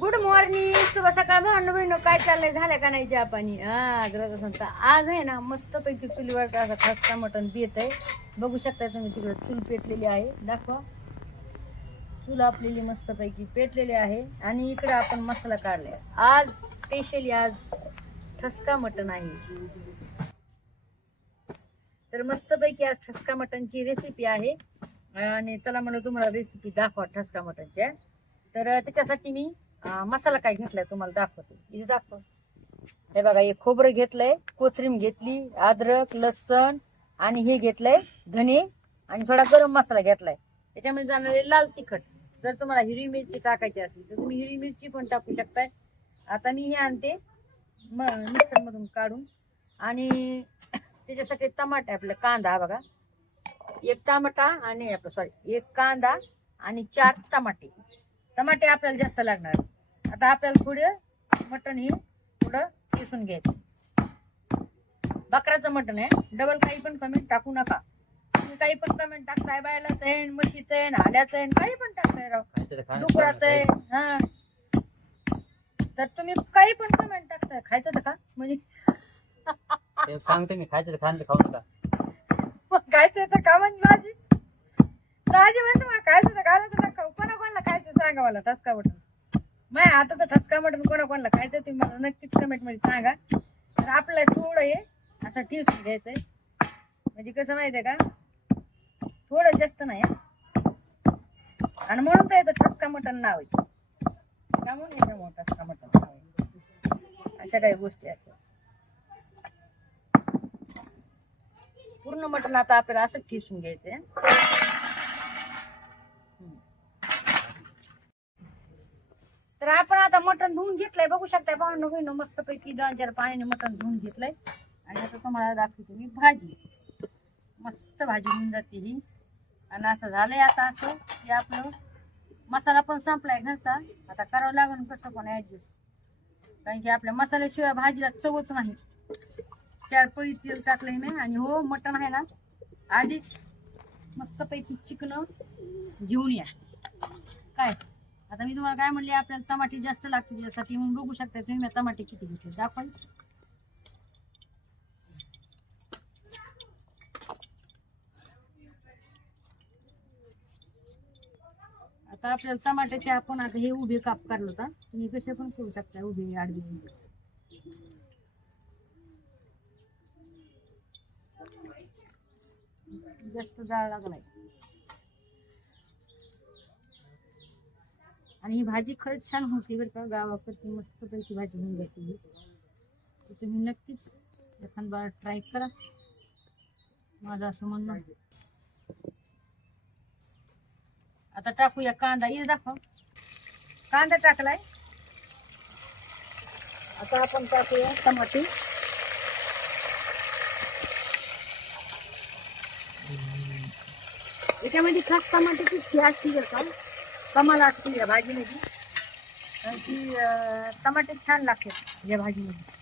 Good morning शुभ सकाळ भांडू बहिणू. काय चाललंय? झालं का नाही चहा पाणी हा जरा सांगता. आज आहे ना मस्तपैकी चुलीवर असं खस्ता मटण पेत आहे. बघू शकता तुम्ही तिकडे चूल पेटलेली आहे. दाखवा. चूल आपलेली मस्तपैकी पेटलेली आहे. आणि इकडे आपण मसाला काढलाय. आज स्पेशली आज ठसका मटण आहे. तर मस्तपैकी आज ठसका मटणची रेसिपी आहे. आणि त्याला म्हणलं तुम्हाला रेसिपी दाखवा ठसका मटणची तर त्याच्यासाठी मी अं, मसाला काय घेतलाय तुम्हाला दाखवते. इथे दाखव. हे बघा हे खोबरं घेतलंय कोथरीम घेतली अद्रक लसण आणि हे घेतलंय धने आणि थोडा गरम मसाला घेतलाय. त्याच्यामध्ये जाणारे लाल तिखट. जर तुम्हाला हिरवी मिरची टाकायची असली तर तुम्ही हिरवी मिरची पण टाकू शकताय. आता मी हे आणते म मिक्सर मधून काढून. आणि त्याच्यासाठी टमाटे आपलं कांदा हा बघा. एक टमाटा आणि आपलं सॉरी एक कांदा आणि चार टमाटे. टमाटे आपल्याला जास्त लागणार. आता आपल्याला थोडं मटण हे थोडं किसून घ्यायचं. बकराचं मटण आहे. डबल काही पण कमेंट टाकू नका. तुम्ही काही पण कमेंट टाकताय बायलाचं आहे म्हशीचं आहे नाल्याचं आहे काही पण टाकताय राव. तर. डुकराचं आहे. हा. तर तुम्ही काही पण कमेंट टाकताय. खायचं तर का म्हणजे सांगते मी खायचं तर तर खाऊ नका. मग खायचं तर का म्हणजे माझी राजी म्हणजे खायचं तर खायचं नका कोणा कोणाला खायचं सांगा मला ठसका मटण माय आताचं ठसका मटण कोणा कोणाला खायचं तुम्ही मला नक्कीच कमेंटमध्ये सांगा. तर आपल्याला थोडं हे असं ठेवून घ्यायचंय. म्हणजे कसं माहितीये का? थोडं जास्त नाही आणि म्हणून तर याचं ठसका मटण नाव आहे. का म्हणून याच्यामुळे ठसका मटण नाव आहे? अशा काही गोष्टी असतात. पूर्ण मटण आता आपल्याला असं ठेसून घ्यायचंय. आहे तर आपण आता मटण धुवून घेतलंय. बघू शकताय भावनं बहिण मस्त पैकी दोन चार पाण्याने मटण धुवून घेतलंय. आणि आता तुम्हाला दाखवते मी भाजी. मस्त भाजी होऊन जाते ही. आणि असं झालंय आता असं की आपलं मसाला पण संपलाय घरचा. आता करावं लागेल कसं पण ऍडजस्ट कारण की आपल्या मसाल्याशिवाय भाजीला चवच नाही. चार पळी तेल टाकलंय मी. आणि हो मटण आहे ना आधीच मस्तपैकी चिकन घेऊन या. काय? आता मी तुम्हाला काय म्हणले आपल्याला टमाटे जास्त लागते त्यासाठी म्हणून बघू शकता तुम्ही मी टमाटे किती घेतले दाखवाल आता आपल्याला टमाट्याचे आपण आता हे उभे काप काढलं होता. तुम्ही कसे पण करू शकता उभे आडवी. जास्त जाळ लागलाय आणि ही भाजी खरंच छान होती बरं का. गावाकडची मस्त पैकी भाजी होऊन जाते ही. तर तुम्ही नक्कीच एखादा ट्राय करा. माझं असं म्हणणं. आता टाकूया कांदा. ये दाखव. कांदा टाकलाय. आता आपण टाकूया टमाटे. याच्यामध्ये खास टमाट्याची असते बरं का. कमाल असते या भाजीमध्ये. आणि ती टमाटे छान लागतात या भाजीमध्ये.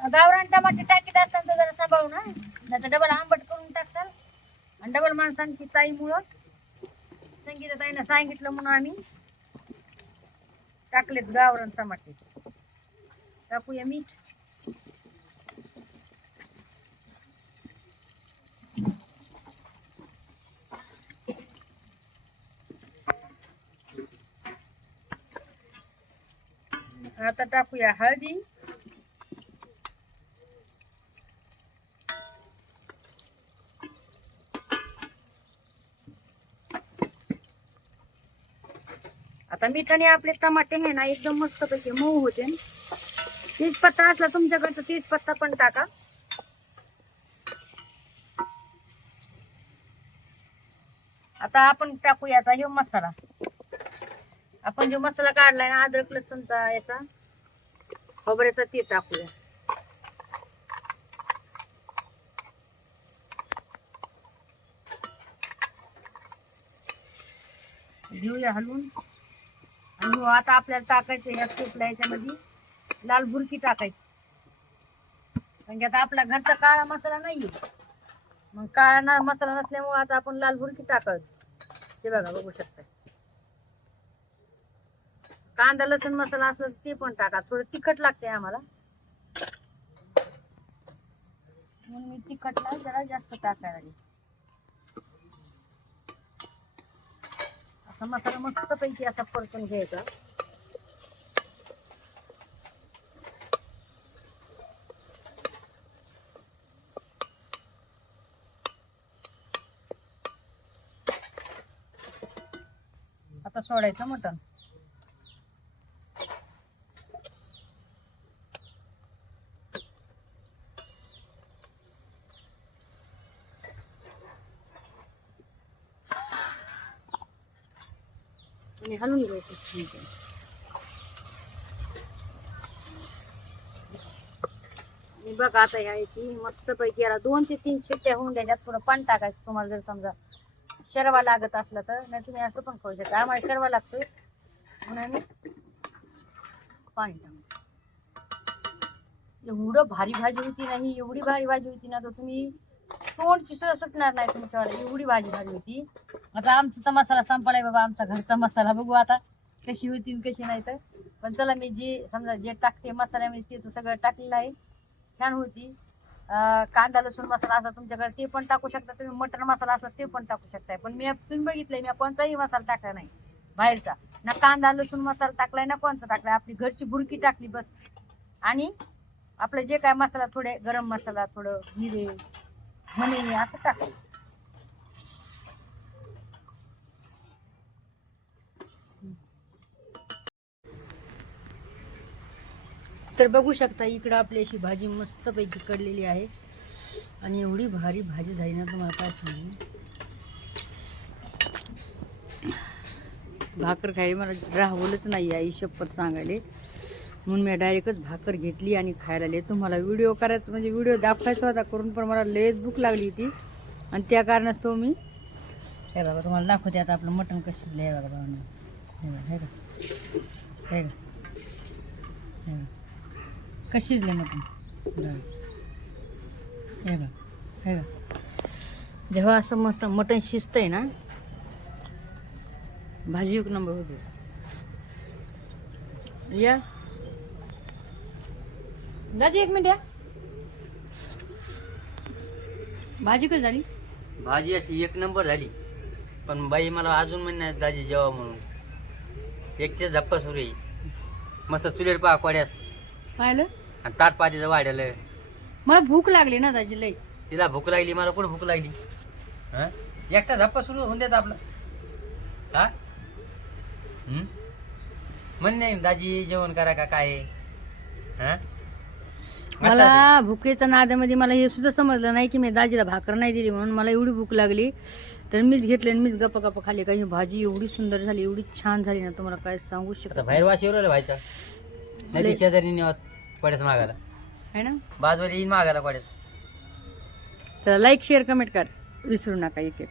गावरान टमाटे टाकीत असताना तर जरा सांभाळू ना. नाही डबल आंबट करून टाकसाल आणि डबल माणसांची ताईमुळं संगीता ताईनं सांगितलं म्हणून आम्ही टाकलेत गावरान टमाटे. टाकूया मीठ. आता टाकूया हळदी. आता मिठाने आपले टमाटे हे ना एकदम मस्त पैकी मऊ होते. तेज पत्ता असला तुमच्याकडचा तेज पत्ता पण टाका. आता आपण टाकूया आता हे मसाला. आपण जो मसाला काढलाय ना अद्रक लसूणचा याचा खोबऱ्याचा ते टाकूया. घेऊया हलवून. आणि हो, आता आपल्याला टाकायचं या सूपला याच्यामध्ये. लाल बुरकी टाकायची. म्हणजे आता आपला घरचा काळा मसाला नाहीये. मग काळा ना मसाला नसल्यामुळे आता आपण लाल बुरकी टाकायची ते बघा बघू शकता कांदा लसूण मसाला असला ते पण टाका. थोडं तिखट लागते आम्हाला. म्हणून मी तिखटला जरा जास्त टाकायला असा मसाला मस्त पैकी असा परतून घ्यायचा. आता सोडायचं मटण. आणि हलवून घ्यायचं छान आणि बघा आता यायची मस्त पैकी याला दोन ते तीन शिट्ट्या होऊन द्यायच्यात थोडं पाणी टाकायचं तुम्हाला जर समजा शर्वा लागत असला तर नाही तुम्ही असं पण करू शकता आम्हाला शर्वा लागतो म्हणून आम्ही पाणी टाकतो एवढं भारी भाजी होती नाही एवढी भारी भाजी होती ना तर तुम्ही तोंडची सुद्धा सुटणार नाही तुमच्यावाला. एवढी भाजी झाली होती. आता आमचा तर मसाला संपलाय बाबा. आमचा घरचा मसाला बघू आता कशी होती कशी नाही तर. पण चला मी जे समजा जे टाकते मसाल्यामध्ये ते तर सगळं टाकलेलं आहे. छान होती. कांदा लसूण मसाला असला तुमच्याकडे ते पण टाकू शकता. तुम्ही मटण मसाला असला ते पण टाकू शकताय. पण मी तुम्ही बघितलंय मी कोणताही मसाला टाकला नाही बाहेरचा. ना कांदा लसूण मसाला टाकलाय ना कोणता टाकलाय. आपली घरची भुरकी टाकली बस. आणि आपलं जे काय मसाला थोडे गरम मसाला थोडं मिरे म्हणे असं टाकलं तर बघू शकता इकडं आपली अशी भाजी मस्तपैकी कडलेली आहे. आणि एवढी भारी भाजी झाली ना तुम्हाला काय सांगू? भाकर खायला मला राहवलंच नाही आई शपथ सांगायले. म्हणून मी डायरेक्टच भाकर घेतली आणि खायला आले. तुम्हाला व्हिडिओ करायचं म्हणजे व्हिडिओ दाखवायचा होता करून पण मला लयच भूक लागली होती. आणि त्या कारणास्तव मी हे बाबा तुम्हाला दाखवते आता आपलं मटण कसं शिजलं आहे बाबा भावना हे बघा हे बघा. कसं शिजलं मटण? हे बघा हे बघा. जेव्हा असं मस्त मटण आहे ना भाजी एक नंबर होतो. या. दाजी एक मिनिट या. भाजी कशी झाली? भाजी अशी एक नंबर झाली. पण बाई मला अजून म्हणणार दाजी जेवा म्हणून. एकचे झप्पा सुरू आहे. मस्त चुलीवर पहा कोड्यास. पाहिलं? आणि ताट पातीचं वाढलं. मला भूक लागली ना दाजी लई. तिला भूक लागली मला कुठं भूक लागली? हं? एकटा झप्पा सुरू होऊन द्यायचा आपला. हा? हं? म्हण नाही दाजी जेवण करा का काय? हं? मला भुकेच्या नाद्यामध्ये मला हे सुद्धा समजलं नाही की मी दाजीला भाकर नाही दिली म्हणून मला एवढी भूक लागली. तर मीच घेतली आणि मीच गप्पा गप्पा खाली काही भाजी एवढी सुंदर झाली एवढी छान झाली ना तुम्हाला काय सांगू शकत बाहेर वाशी येऊ व्हायचा नाही ते शेजारी नेवात पड्यास मागायला. आहे ना? बाजूला येईन मागायला पड्यास चला लाईक शेअर कमेंट कर. विसरू नका एक एक.